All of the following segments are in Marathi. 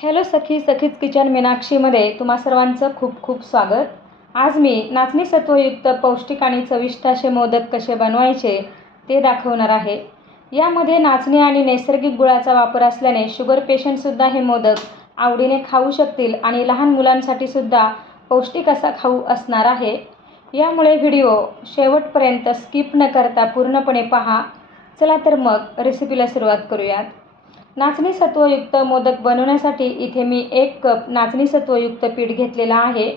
हॅलो सखीज किचन मीनाक्षीमध्ये तुम्हा सर्वांचं खूप खूप स्वागत। आज मी नाचणी सत्वयुक्त पौष्टिक आणि चविष्ट असे मोदक कसे बनवायचे ते दाखवणार आहे। यामध्ये नाचणी आणि नैसर्गिक गुळाचा वापर असल्याने शुगर पेशंटसुद्धा हे मोदक आवडीने खाऊ शकतील आणि लहान मुलांसाठी सुद्धा पौष्टिक असा खाऊ असणार आहे। यामुळे व्हिडिओ शेवटपर्यंत स्किप न करता पूर्णपणे पहा। चला तर मग रेसिपीला सुरुवात करूयात। नाचणी सत्वयुक्त मोदक बनवण्यासाठी इथे मी 1 कप नाचणी सत्वयुक्त पीठ घेतलेला आहे।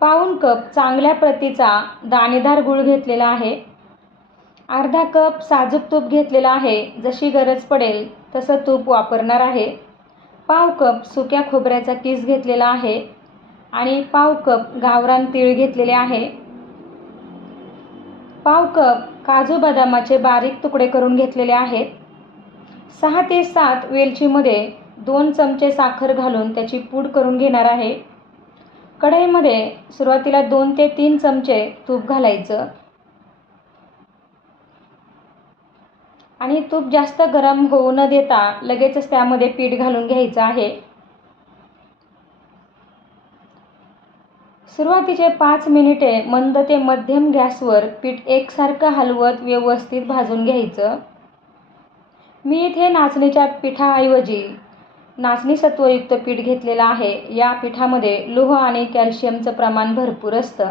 पाऊण कप चांगल्या प्रतीचा दाणेदार गूळ घेतलेला आहे। अर्धा कप साजूक तूप घेतलेला आहे, जशी गरज पडेल तसं तूप वापरणार आहे। पाव कप सुक्या खोबऱ्याचा किस घेतलेला आहे आणि पाव कप गावरान तीळ घेतलेले आहे। पाव कप काजू बदामाचे बारीक तुकडे करून घेतलेले आहेत। 6 ते 7 वेलचीमध्ये 2 चमचे साखर घालून त्याची पूड करून घेणार आहे। कढईमध्ये सुरुवातीला 2 ते 3 चमचे तूप घालायचं आणि तूप जास्त गरम होऊ न देता लगेचच त्यामध्ये पीठ घालून घ्यायचं आहे। सुरुवातीचे 5 मिनिटे मंद ते मध्यम गॅसवर पीठ एकसारखं हलवत व्यवस्थित भाजून घ्यायचं। मी इथे नाचणीच्या पिठाऐवजी नाचणी सत्वयुक्त पीठ घेतलेलं आहे। या पिठामध्ये लोह आणि कॅल्शियमचं प्रमाण भरपूर असतं।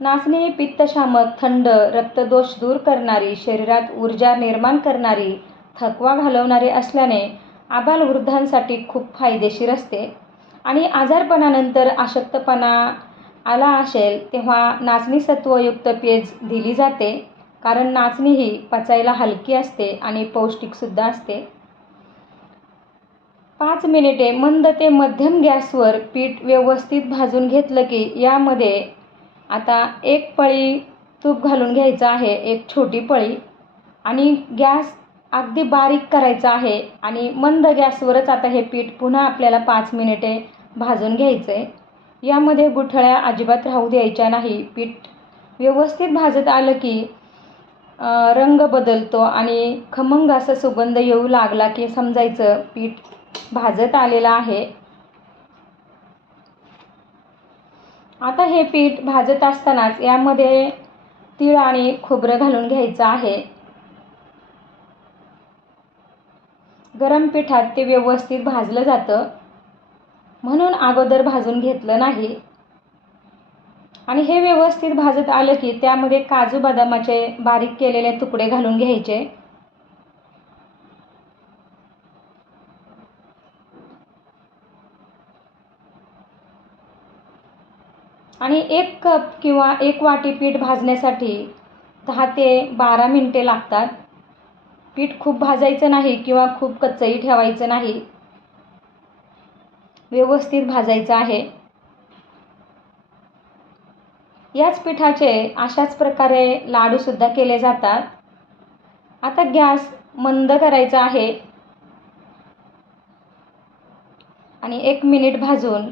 नाचणी ही पित्तशामक, थंड, रक्तदोष दूर करणारी, शरीरात ऊर्जा निर्माण करणारी, थकवा घालवणारी असल्याने आबालवृद्धांसाठी खूप फायदेशीर असते आणि आजारपणानंतर अशक्तपणा आला असेल तेव्हा नाचणी सत्वयुक्त पेज दिली जाते, कारण नाचणी ही पचायला हलकी असते आणि पौष्टिकसुद्धा असते। 5 मिनिटे मंद ते मध्यम गॅसवर पीठ व्यवस्थित भाजून घेतलं की यामध्ये आता 1 पळी तूप घालून घ्यायचं आहे, 1 छोटी पळी, आणि गॅस अगदी बारीक करायचा आहे आणि मंद गॅसवरच आता हे पीठ पुन्हा आपल्याला 5 मिनिटे भाजून घ्यायचं आहे। यामध्ये गुठळ्या अजिबात राहू द्यायच्या नाही। पीठ व्यवस्थित भाजत आलं की रंग बदलतो आणि खमंग असा सुगंध येऊ लागला की समजायचं पीठ भाजत आलेलं आहे। आता हे पीठ भाजत असतानाच यामध्ये तीळ आणि खोबरं घालून घ्यायचं आहे। गरम पिठात ते व्यवस्थित भाजलं जातं, म्हणून अगोदर भाजून घेतलं नाही। आणि हे व्यवस्थित भाजत आलं की त्यामध्ये काजू बदामाचे बारीक केलेले तुकडे घालून घ्यायचे आणि 1 कप किंवा 1 वाटी पीठ भाजण्यासाठी 10 ते 12 मिनिटे लागतात। पीठ खूप भाजायचं नाही किंवा खूप कच्चंही ठेवायचं नाही, व्यवस्थित भाजायचं आहे। याच पिठाचे अशाच प्रकारे लाडूसुद्धा केले जातात। आता गॅस मंद करायचा आहे आणि 1 मिनिट भाजून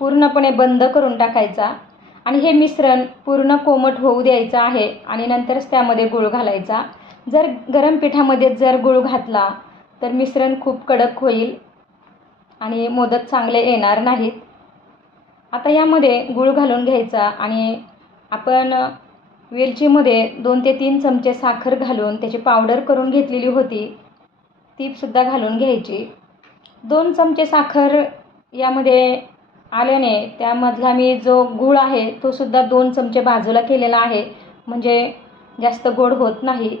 पूर्णपणे बंद करून टाकायचा आणि हे मिश्रण पूर्ण कोमट होऊ द्यायचं आहे आणि नंतरच त्यामध्ये गूळ घालायचा। जर गरम पिठामध्ये जर गूळ घातला तर मिश्रण खूप कडक होईल आणि मोदक चांगले येणार नाहीत। आता यामध्ये गूळ घालून घ्यायचा आणि आपण वेलचीमध्ये 2 ते 3 चमचे साखर घालून त्याची पावडर करून घेतलेली होती, ती सुद्धा घालून घ्यायची। 2 चमचे साखर यामध्ये आल्याने त्यामधला मी जो गूळ आहे तो सुद्धा 2 चमचे बाजूला केलेला आहे, म्हणजे जास्त गोड होत नाही।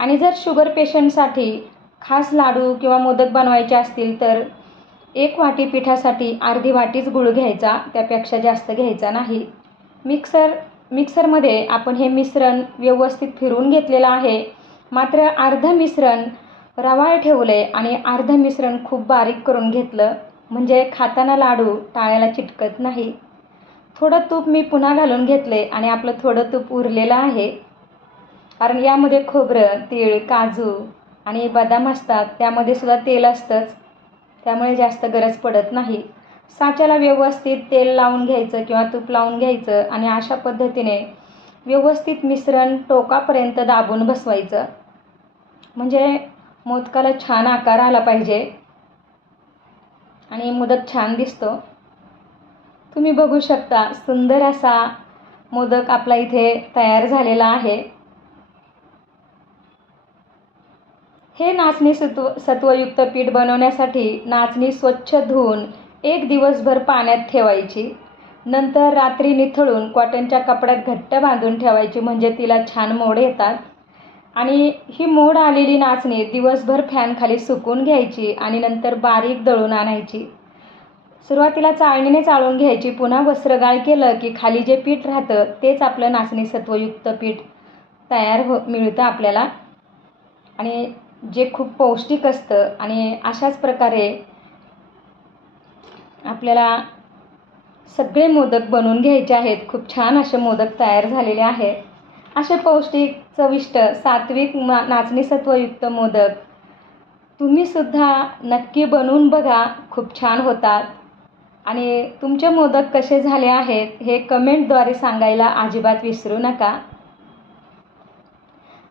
आणि जर शुगर पेशंटसाठी खास लाडू किंवा मोदक बनवायचे असतील तर 1 वाटी पिठासाठी अर्धी वाटीच गूळ घ्यायचा, त्यापेक्षा जास्त घ्यायचा नाही। मिक्सरमध्ये आपण हे मिश्रण व्यवस्थित फिरवून घेतलेलं आहे, मात्र अर्धं मिश्रण रवाळ ठेवले आणि अर्धं मिश्रण खूप बारीक करून घेतलं, म्हणजे खाताना लाडू टाळ्याला चिटकत नाही। थोडं तूप मी पुन्हा घालून घेतले आणि आपलं थोडं तूप उरलेलं आहे, कारण यामध्ये खोबरं, तीळ, काजू आणि बदाम असतात, त्यामध्ये सुद्धा तेल असतंच, त्यामुळे जास्त गरज पडत नाही। साच्याला व्यवस्थित तेल लावून घ्यायचं किंवा तूप लावून घ्यायचं आणि अशा पद्धतीने व्यवस्थित मिश्रण टोकापर्यंत दाबून बसवायचं, म्हणजे मोदकाला छान आकार आला पाहिजे आणि मोदक छान दिसतो। तुम्ही बघू शकता सुंदर असा मोदक आपला इथे तयार झालेला आहे। हे नाचणी सत्वयुक्त पीठ बनवण्यासाठी नाचणी स्वच्छ धुवून एक दिवसभर पाण्यात ठेवायची। नंतर रात्री निथळून कॉटनच्या कपड्यात घट्ट बांधून ठेवायची, म्हणजे तिला छान मोड येतात। आणि ही मोड आलेली नाचणी दिवसभर फॅनखाली सुकून घ्यायची आणि नंतर बारीक दळून आणायची। सुरुवातीला चाळणीने चाळून घ्यायची, पुन्हा वस्त्रगाळ केलं की खाली जे पीठ राहतं तेच आपलं नाचणी सत्वयुक्त पीठ तयार मिळतं आपल्याला, आणि जे खूप पौष्टिक असतं। आणि अशाच प्रकारे आपल्याला सगळे मोदक बनवून घ्यायचे आहेत। खूप छान असे मोदक तयार झालेले आहेत। असे पौष्टिक, चविष्ट, सात्विक नाचणी सत्वयुक्त मोदक तुम्हीसुद्धा नक्की बनवून बघा, खूप छान होतात। आणि तुमचे मोदक कसे झाले आहेत हे कमेंटद्वारे सांगायला अजिबात विसरू नका।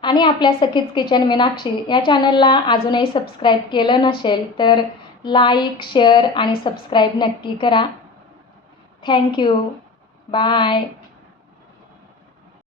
आणि आपल्या सखीज किचन मीनाक्षी या चॅनलला अजूनही सबस्क्राईब केलं नसेल तर लाईक, शेअर आणि सबस्क्राईब नक्की करा। थँक्यू. बाय.